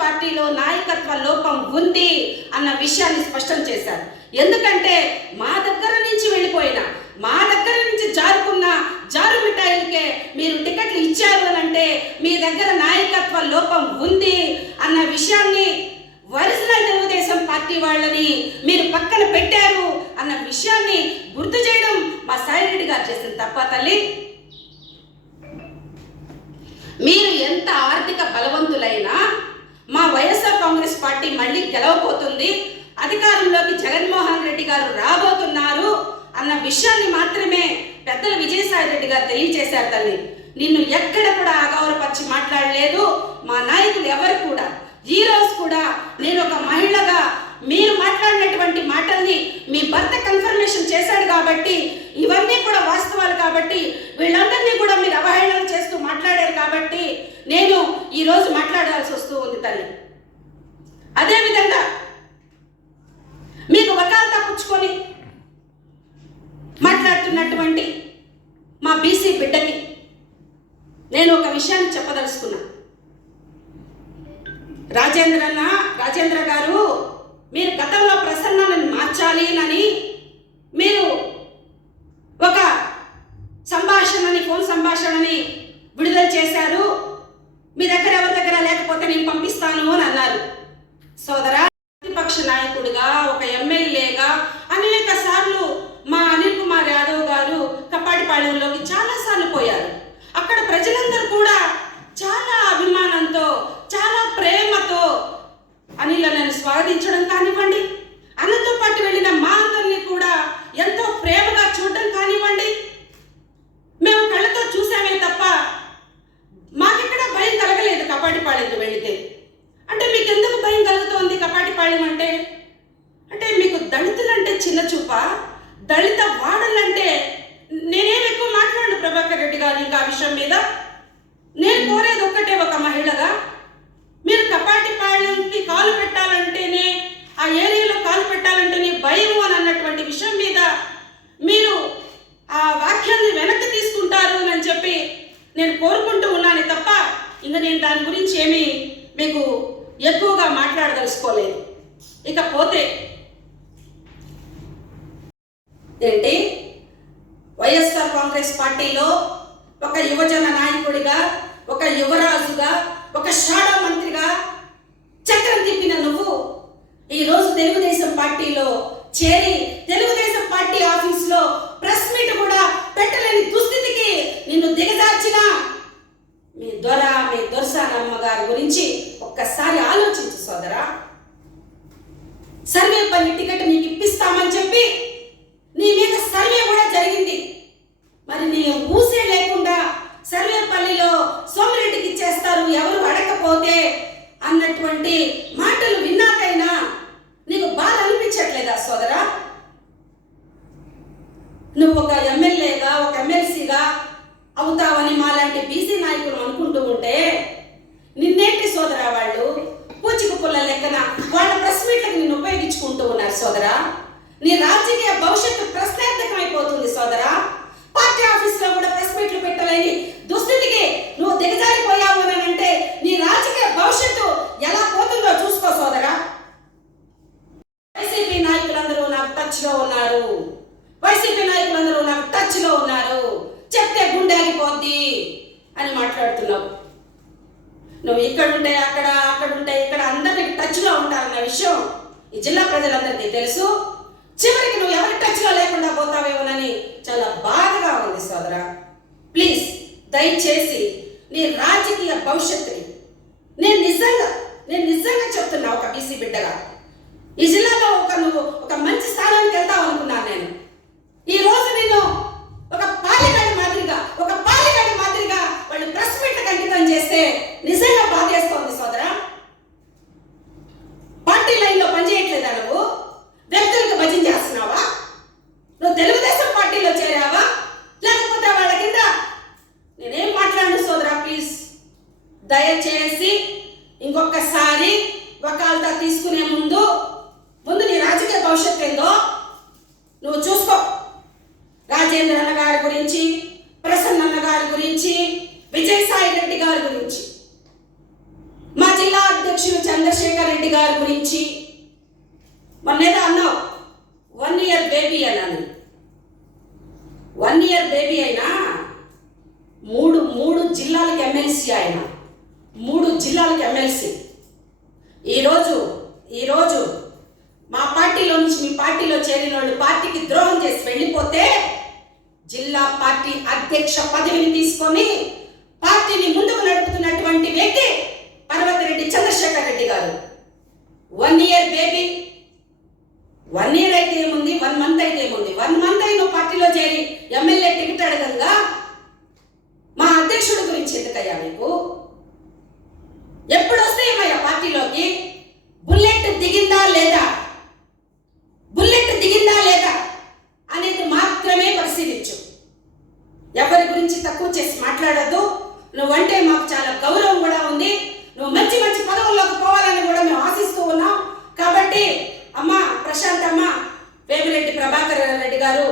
పార్టీలో నాయకత్వ లోపం ఉంది అన్న విషయాన్ని స్పష్టం చేశారు. ఎందుకంటే మా దగ్గర నుంచి వెళ్ళిపోయిన మా దగ్గర నుంచి జారుకున్న జారు మిఠాయిలకే మీరు టికెట్లు ఇచ్చారు అని అంటే మీ దగ్గర నాయకత్వ లోపం ఉంది అన్న విషయాన్ని ఒరిజినల్ తెలుగుదేశం పార్టీ వాళ్ళని మీరు పక్కన పెట్టారు అన్న విషయాన్ని గుర్తు చేయడం మా సాయిరెడ్డి గారు చేసిన తప్ప తల్లి. మీరు ఎంత ఆర్థిక బలవంతులైనా మా వైఎస్ఆర్ కాంగ్రెస్ పార్టీ మళ్ళీ గెలవబోతుంది. అధికారంలోకి జగన్మోహన్ రెడ్డి గారు రాబోతున్నారు అన్న విషయాన్ని మాత్రమే పెద్దల విజయసాయి రెడ్డి గారు తెలియజేశారు తల్లి. నిన్ను ఎక్కడ కూడా అగౌరవపరిచి మాట్లాడలేదు. మా నాయకులు ఎవరు కూడా? ఈ రోజు కూడా నేను ఒక మహిళగా మీరు మాట్లాడినటువంటి మాటల్ని మీ భర్త కన్ఫర్మేషన్ చేశాడు కాబట్టి ఇవన్నీ కూడా వాస్తవాలు కాబట్టి వీళ్ళందరినీ కూడా మీరు అవహేళన చేస్తూ మాట్లాడారు కాబట్టి నేను ఈరోజు మాట్లాడాల్సి వస్తూ ఉంది తల్లి. అదేవిధంగా మీకు వకాలు పుచ్చుకొని మాట్లాడుతున్నటువంటి మా బీసీ బిడ్డకి నేను ఒక విషయాన్ని చెప్పదలుచుకున్నా. రాజేంద్ర అన్న రాజేంద్ర గారు మీరు గతంలో ప్రసన్నలను మార్చాలి అని మీరు ఒక సంభాషణని ఫోన్ సంభాషణని విడుదల చేశారు. మీ దగ్గర ఎవరి దగ్గర లేకపోతే నేను పంపిస్తాను అని అన్నారు. సోదరా ప్రతిపక్ష నాయకుడిగా ఒక ఎమ్మెల్యేగా అనేక సార్లు మా అనిల్ కుమార్ యాదవ్ గారు కప్పాడిపాళెంలోకి చాలా సార్లు పోయారు అక్కడ ప్రజలందరూ కూడా చాలా అభిమానంతో చాలా ప్రేమతో అనిల్ నన్ను స్వాగతించడం కానివ్వండి అన్నతో పాటు వెళ్ళిన మా అందరినీ కూడా ఎంతో ప్రేమగా చూడడం కానివ్వండి మేము కళ్ళతో చూసామే తప్ప మాకెక్కడ భయం కలగలేదు కపాటిపాళెంకి వెళితే అంటే మీకు ఎందుకు భయం కలుగుతోంది కపాటిపాళెం అంటే అంటే మీకు దళితులంటే చిన్న చూప దళిత వాడలంటే నేనేం ఎక్కువ మాట్లాడను ప్రభాకర్ రెడ్డి గారు ఇంకా ఆ విషయం మీద నేను కోరేది ఒక్కటే ఒక మహిళగా మీరు కపాటిపాళెంకి కాలు పెట్టాలంటేనే ఆ ఏరియాలో కాలు పెట్టాలంటేనే భయం అని అన్నటువంటి విషయం మీద మీరు ఆ వాక్యాన్ని వెనక్కి తీసుకుంటారు అని చెప్పి నేను కోరుకుంటూ ఉన్నానే తప్ప ఇంకా నేను దాని గురించి ఏమీ మీకు ఎక్కువగా మాట్లాడదలుచుకోలేదు ఇకపోతే ఏంటి? వైఎస్ఆర్ కాంగ్రెస్ పార్టీలో ఒక యువజన నాయకుడిగా ఒక యువరాజుగా ఒక షాడో మంత్రిగా చక్రం తిప్పిన నువ్వు ఈరోజు తెలుగుదేశం పార్టీలో చేరి తెలుగుదేశం పార్టీ ఆఫీస్లో ప్రెస్ మీట్ కూడా పెట్టలేని దుస్థితికి నిన్ను దిగజార్చిన మీ దొర మీ దొరసానమ్మ గారి గురించి ఒక్కసారి ఆలోచించు సోదరా. సర్వే పని టికెట్ నీకు ఇప్పిస్తామని చెప్పి నీ మీద సర్వే కూడా జరిగింది. మరి నీ ఊసే లేకుండా సర్వేపల్లిలో సోమిరెడ్డికి ఇచ్చేస్తారు ఎవరు అడగకపోతే అన్నటువంటి మాటలు విన్నాకైనా నీకు బాధ అనిపించట్లేదా సోదరా? నువ్వు ఒక ఎమ్మెల్యేగా ఒక ఎమ్మెల్సీగా అవుతావని మాలాంటి బీసీ నాయకులు అనుకుంటూ ఉంటే నిన్నేంటి సోదరా వాళ్ళు? పూచిక పుల్ల లెక్కన వాళ్ళ ప్రెస్ మీట్లకు నిన్ను ఉపయోగించుకుంటూ ఉన్నారు సోదరా. నీ రాజకీయ భవిష్యత్తు ప్రశ్నార్థకమైపోతుంది సోదర. సోదరా పార్టీ ఆఫీసులో కూడా ప్రెస్ మీట్లు పెట్టలేని దుస్థితికి నువ్వు దిగజారిపోయావు అని అంటే నీ రాజకీయ భవిష్యత్తు ఎలా పోతుందో చూసుకో సోదరా. వైసీపీ నాయకులందరూ నాకు టచ్లో ఉన్నారు. వైసీపీ నాయకులందరూ నాకు టచ్లో ఉన్నారు. చెప్తే గుండెలిపోద్ది అని మాట్లాడుతున్నావు. నువ్వు ఇక్కడ ఉంటే అక్కడ అక్కడ ఉంటే ఇక్కడ అందరికి టచ్లో ఉంటారన్న విషయం ఈ జిల్లా ప్రజలందరికీ తెలుసు. చివరికి నువ్వు ఎవరి టచ్లో లేకుండా పోతావేమోనని చాలా బాధగా ఉంది సోదరా. ప్లీజ్ దయచేసి నీ రాజకీయ భవిష్యత్తుని నేను నిజంగా నేను నిజంగా చెప్తున్నా ఒక బీసీ బిడ్డగా. ఈ జిల్లాలో ఒక నువ్వు ఒక మంచి స్థానానికి వెళ్తావు అనుకున్నాను నేను. ఈ రోజు నేను ఒక పాలిగాడి మాదిరిగా ఒక పాలిగాడి మాదిరిగా వాళ్ళు ప్రెస్ మీట్లకు అంకితం చేస్తే నిజంగా బాధేస్తోంది సోదరా. పార్టీ లైన్లో పనిచేయట్లేదా నువ్వు? వ్యక్తులకు భజన చేస్తున్నావా? గారి గురించి మొన్నేదో అన్నావు. వన్ ఇయర్ బేబీ అన్నాను. వన్ ఇయర్ బేబీ అయినా మూడు మూడు జిల్లాలకు ఎమ్మెల్సీ ఆయన. మూడు జిల్లాలకు ఎమ్మెల్సీ ఈరోజు ఈరోజు మా పార్టీలో నుంచి మీ పార్టీలో చేరిన వాళ్ళు పార్టీకి ద్రోహం చేసి వెళ్ళిపోతే జిల్లా పార్టీ అధ్యక్ష పదవిని తీసుకొని పార్టీని ముందుకు నడుపుతున్నటువంటి వ్యక్తి పర్వతిరెడ్డి చంద్రశేఖర్ రెడ్డి గారు. One year baby one year అయితే ఏముంది? వన్ మంత్ అయితే ఏముంది? వన్ మంత్ అయిన పార్టీలో చేరి ఎమ్మెల్యే టికెట్ అడగంగా మా అధ్యక్షుడి గురించి ఎందుకయ్యా మీకు ఎప్పుడు వస్తే ఏమయ్యా పార్టీలోకి బుల్లెట్ దిగిందా లేదా బుల్లెట్ దిగిందా లేదా అనేది మాత్రమే పరిశీలించు ఎవరి గురించి తక్కువ చేసి మాట్లాడద్దు నువ్వంటే మాకు చాలా గౌరవం కూడా ఉంది నువ్వు మంచి మంచి పదవుల్లోకి పోవాలని కూడా మేము ఆశిస్తూ ఉన్నాం కాబట్టి అమ్మ ప్రశాంత్ అమ్మ వేమిరెడ్డి ప్రభాకర్ రెడ్డి గారు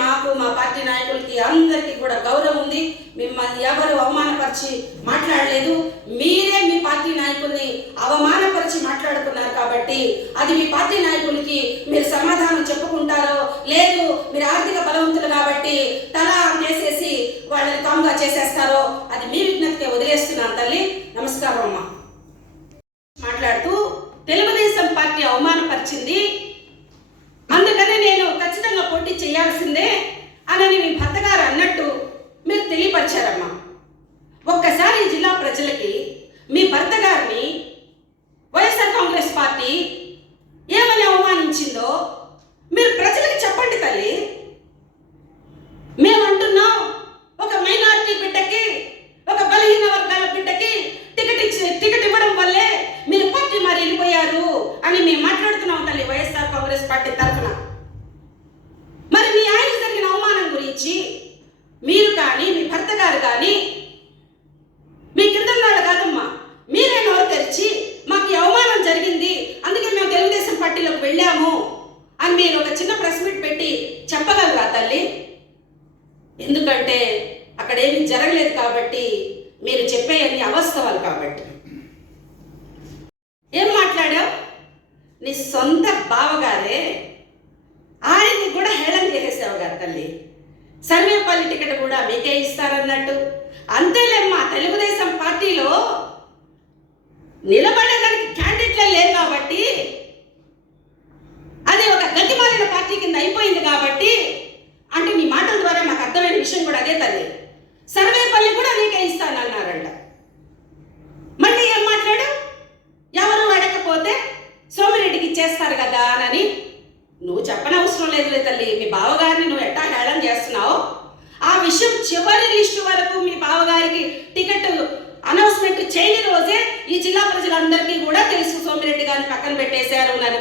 నాకు మాకు మా పార్టీ నాయకులకి అందరికీ కూడా గౌరవం ఉంది. మిమ్మల్ని ఎవరు అవమానపరిచి మాట్లాడలేదు. మీరే మీ పార్టీ నాయకుల్ని అవమానపరిచి మాట్లాడుకున్నారు కాబట్టి అది మీ పార్టీ నాయకులకి మీరు సమాధానం చెప్పుకుంటారో లేదు మీరు ఆర్థిక బలవంతులు కాబట్టి తల చేసేసి వాళ్ళని కామ్గా చేసేస్తారో అది మీ విజ్ఞతకే వదిలేస్తున్నాను తల్లి. నమస్కారం అమ్మ. మాట్లాడుతూ తెలుగుదేశం పార్టీ అవమానపరిచింది అందుకని నేను ఖచ్చితంగా పోటీ చేయాల్సిందే అని మీ భర్త గారు అన్నట్టు మీరు తెలియపరిచారమ్మా ఒక్కసారి ఈ జిల్లా ప్రజలకి మీ భర్త గారిని వైఎస్ఆర్ కాంగ్రెస్ పార్టీ ఏమని అవమానించిందో మీరు ప్రజలకు చెప్పండి తల్లి మేము అంటున్నాం ఒక మైనారిటీ బిడ్డకి ఒక బలహీన వర్గాల బిడ్డకి టికెట్ ఇచ్చి టికెట్ ఇవ్వడం వల్లే మీరు పార్టీ మరి వెళ్ళిపోయారు అని మేము మాట్లాడుతున్నాం తల్లి వైఎస్ఆర్ కాంగ్రెస్ పార్టీ తరఫున మరి మీ ఆయన జరిగిన అవమానం గురించి మీరు కానీ మీ భర్త గారు కానీ మీ కింద ఉన్నాడు కాదమ్మా మీరే నోరు తెరిచి మాకు ఈ అవమానం జరిగింది అందుకే మేము తెలుగుదేశం పార్టీలోకి వెళ్ళాము అని మీరు ఒక చిన్న ప్రెస్ మీట్ పెట్టి చెప్పగలరా తల్లి ఎందుకంటే అక్కడ ఏమీ జరగలేదు కాబట్టి మీరు చెప్పేయన్ని అవాస్తవాలు కాబట్టి ఏం మాట్లాడావు నీ సొంత బావగారే ఆయన్ని కూడా హేళన చేసేసావు కదా తల్లి సర్వేపల్లి టికెట్ కూడా మీకే అన్నట్టు. అంతేలేమ్మా తెలుగుదేశం పార్టీలో నిలబడేదానికి క్యాండిడేట్లే లేరు కాబట్టి అది ఒక గతిమాలిన పార్టీ కింద అయిపోయింది కాబట్టి అంటే నీ మాటల ద్వారా నాకు అర్థమైన విషయం కూడా అదే తల్లి. సర్వేపల్లి కూడా నీకే ఇస్తానన్నారంట. మళ్ళీ ఏం మాట్లాడు? ఎవరు అడగకపోతే సోమిరెడ్డికి ఇచ్చేస్తారు కదా అని. నువ్వు చెప్పనవసరం లేదులే తల్లి. మీ బావగారిని నువ్వు ఎట్టా హేళన చేస్తున్నావు? ఆ విషయం చివరి లిస్టు వరకు మీ బావగారికి టికెట్ అనౌన్స్మెంట్ చేయని రోజే ఈ జిల్లా ప్రజలందరికీ కూడా తెలుసు. సోమిరెడ్డి గారిని పక్కన పెట్టేశారు అని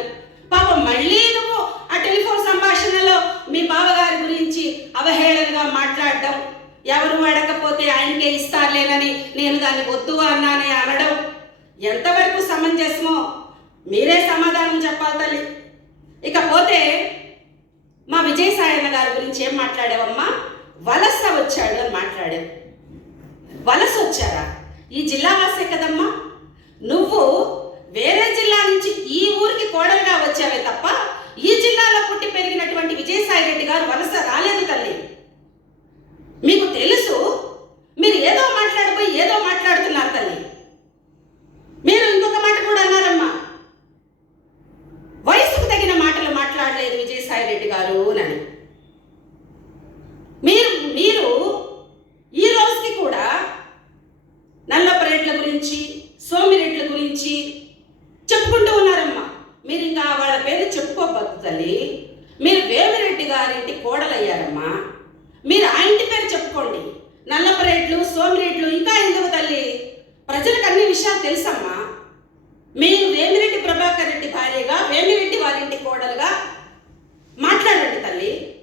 పాపం మళ్ళీ నువ్వు ఆ టెలిఫోన్ సంభాషణలో మీ బావగారి గురించి అవహేళనగా మాట్లాడడం ఎవరు అడగకపోతే ఆయనకే ఇస్తారులేనని నేను దాన్ని వద్దు అన్నానే అనడం ఎంతవరకు సమంజసమో మీరే సమాధానం చెప్పాలి తల్లి. ఇకపోతే మా విజయసాయన్న గారి గురించి ఏం మాట్లాడావమ్మా? వలస వచ్చాడు అని మాట్లాడావు వలస వచ్చారా? ఈ జిల్లా వాసే కదమ్మా. నువ్వు వేరే జిల్లా నుంచి ఈ ఊరికి కోడలుగా వచ్చావే తప్ప ఈ జిల్లాలో పుట్టి పెరిగినటువంటి విజయసాయి రెడ్డి గారు వలస రాలేదు తల్లి మీకు తెలుసు మీరు ఏదో మాట్లాడిపోయి ఏదో మాట్లాడుతున్నారు తల్లి మీరు ఇంకొక మాట కూడా అన్నారమ్మా వయసుకు తగిన మాటలు మాట్లాడలేదు విజయసాయి రెడ్డి గారు అని మీరు మీరు ఈ రోజుకి కూడా నల్లపరేట్ల గురించి సోమిరెడ్ల గురించి చెప్పుకుంటూ ఉన్నారమ్మా. మీరు ఇంకా వాళ్ళ పేరు చెప్పుకోవద్దు తల్లి. మీరు వేమిరెడ్డి గారింటి కోడలయ్యారమ్మా. మీరు ఆ ఇంటి పేరు చెప్పుకోండి. నల్లపరేట్లు సోమిరెడ్లు ఇంకా ఎందుకు తల్లి? ప్రజలకు అన్ని విషయాలు తెలుసమ్మా. మీరు వేమిరెడ్డి ప్రభాకర్ రెడ్డి భార్యగా వేమిరెడ్డి వారింటి కోడలుగా మాట్లాడండి తల్లి.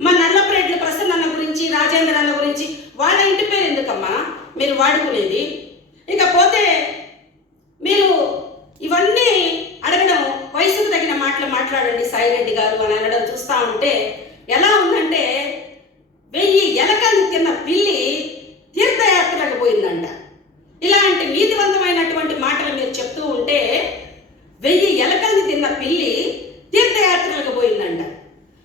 మా నల్లపరేట్ల ప్రసన్న అన్న గురించి రాజేంద్ర అన్న గురించి వాళ్ళ ఇంటి పేరు ఎందుకమ్మా? మీరు వాడుకునేది. ఇకపోతే మీరు ఇవన్నీ అడగడం వయసుకు తగిన మాటలు మాట్లాడండి సాయిరెడ్డి గారు అని అనడం చూస్తూ ఉంటే ఎలా ఉందంటే వెయ్యి ఎలకలు తిన్న పిల్లి తీర్థయాత్రలకు పోయిందంట. ఇలాంటి నీతివంతమైనటువంటి మాటలు మీరు చెప్తూ ఉంటే వెయ్యి ఎలకల్ని తిన్న పిల్లి తీర్థయాత్రలకు పోయిందంట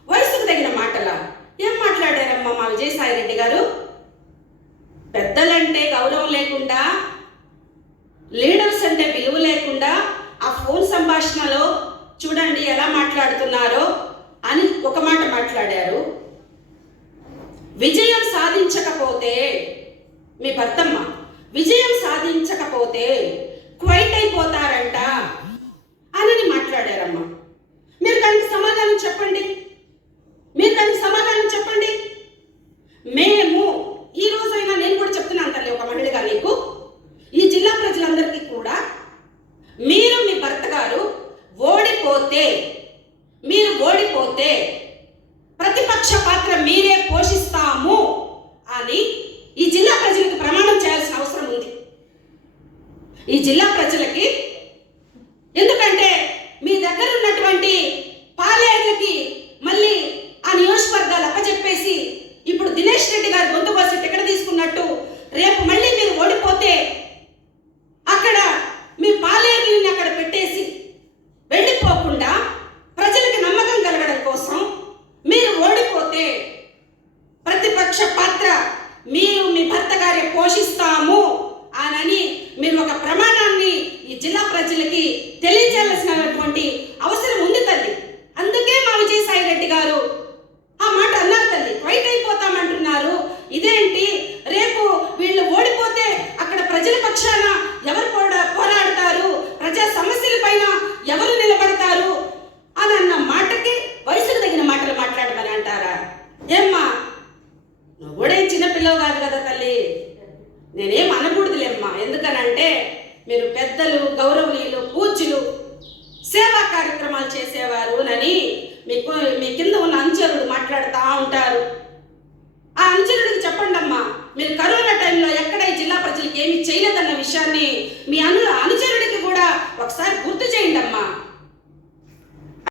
వయసుకు తగిన మాటలా ఏం మాట్లాడారమ్మా పెద్దలంటే గౌరవం లేకుండా లీడర్స్ అంటే విలువ లేకుండా ఆ ఫోన్ సంభాషణలో చూడండి ఎలా మాట్లాడుతున్నారో అని ఒక మాట మాట్లాడారు విజయం సాధించకపోతే మీ భర్తమ్మ విజయం సాధించకపోతే క్వైట్ అయిపోతారంట అని మాట్లాడారమ్మా. మీరు దానికి సమాధానం చెప్పండి. మీరు దానికి సమాధానం చెప్పండి. మేము ఈ రోజైనా నేను కూడా చెప్తున్నాను తల్లి ఒక మహిళగా నీకు. ఈ జిల్లా ప్రజలందరికీ కూడా మీరు మీ భర్త గారు ఓడిపోతే మీరు ఓడిపోతే ప్రతిపక్ష పాత్ర మీరే పోషిస్తాము అని ఈ జిల్లా ప్రజలకు ప్రమాణం చేయాల్సిన అవసరం ఉంది ఈ జిల్లా ప్రజలకి ఎందుకంటే మీ దగ్గర ఉన్నటువంటి పాలేర్లకి మళ్ళీ ఆ నియోజకవర్గాలు అప్పచెప్పేసి ఇప్పుడు దినేష్ రెడ్డి గారు గొంతు కోసి టికెట్ తీసుకున్నట్టు రేపు మళ్ళీ మీరు ఓడిపోతే అక్కడ మీ పాలేర్లని అక్కడ పెట్టేసి వెళ్ళిపోకుండా ప్రజలకు నమ్మకం కలగడం కోసం మీరు ఓడిపోతే ప్రతిపక్ష పాత్ర మీరు మీ భర్త గారి పోషిస్తాము అనని మీరు ఒక ప్రమాణాన్ని ఈ జిల్లా ప్రజలకి తెలియజేయాల్సినటువంటి అవసరం ఉంది తల్లి అందుకే మా విజయసాయి రెడ్డి గారు ఆ మాట అన్నారు తల్లి క్వైట్ అయిపోతామంటున్నారు ఇదేంటి రేపు వీళ్ళు ఓడిపోతే అక్కడ ప్రజల పక్షాన ఎవరు పోరా- పోరాడతారు ప్రజా సమస్యల పైన ఎవరు నిలబడతారు అని అన్న మాటకి వయసుకు తగిన మాటలు మాట్లాడమని అంటారా ఏమ్మా నువ్వు కూడా ఏం చిన్నపిల్లవు కాదు కదా తల్లి నేనేం అనకూడదులేమ్మా. ఎందుకనంటే మీరు పెద్దలు గౌరవనీయులు పూజలు సేవా కార్యక్రమాలు చేసేవారు అని మీకు మీ కింద ఉన్న అనుచరుడు మాట్లాడుతూ ఉంటారు. ఆ అనుచరుడికి చెప్పండి అమ్మా మీరు కరోనా టైంలో ఎక్కడ ఈ జిల్లా ప్రజలకు ఏమీ చేయలేదన్న విషయాన్ని మీ అను అనుచరుడికి కూడా ఒకసారి గుర్తు చేయండి అమ్మా